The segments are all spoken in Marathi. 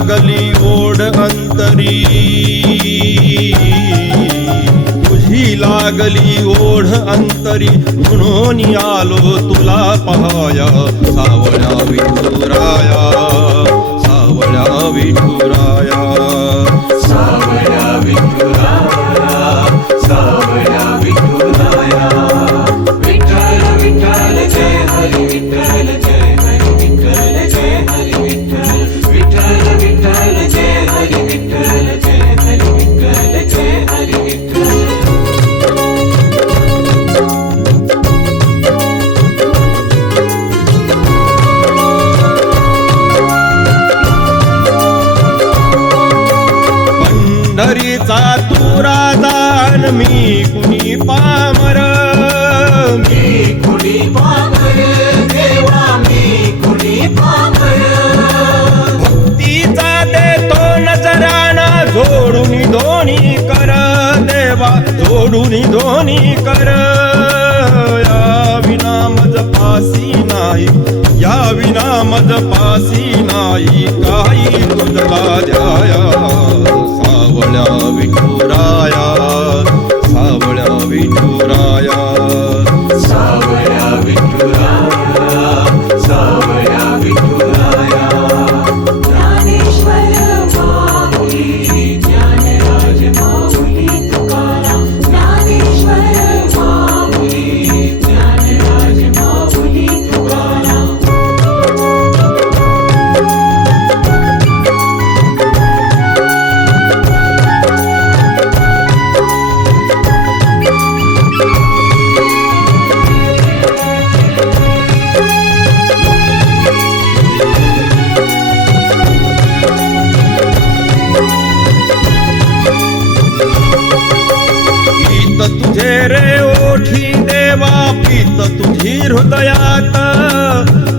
लागली ओढ अंतरी. तुझी लागली ओढ अंतरी. म्हणून आलो तुला पहाया. तुरा दान मी कुणी पामर? मी कुणी पामर? देवा मी कुणी पामर? भक्तीचा देतो नजराना जोडून दोन्ही कर देवा जोडून दोन्ही कर. या विना मज पासी नाही या विना मज पासी नाही काही तुझला द्याया सावळ्या विठुराया तुझे रे ओठी देवा पीत तुझी हृदयात.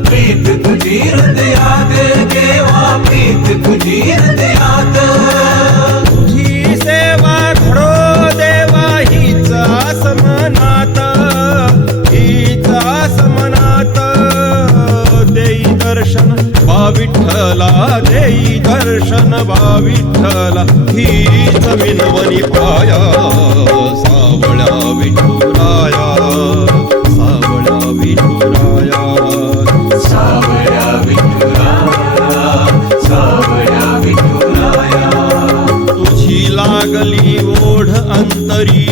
प्रीत तुझी हृदयात देवा प्रीत तुझी हृदयात. तुझी सेवा घडो देवा हीच आसमनात. हीच आसमनात. देई दर्शन विठ्ठला देई दर्शन बा विठ्ठला. हीच विनवनी पाया. अंतरी।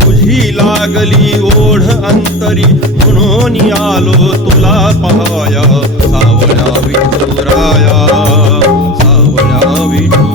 तुझी लागली ओढ अंतरी म्हणून आलो तुला पाया सावळ्या विठुराया सावळ्या विठू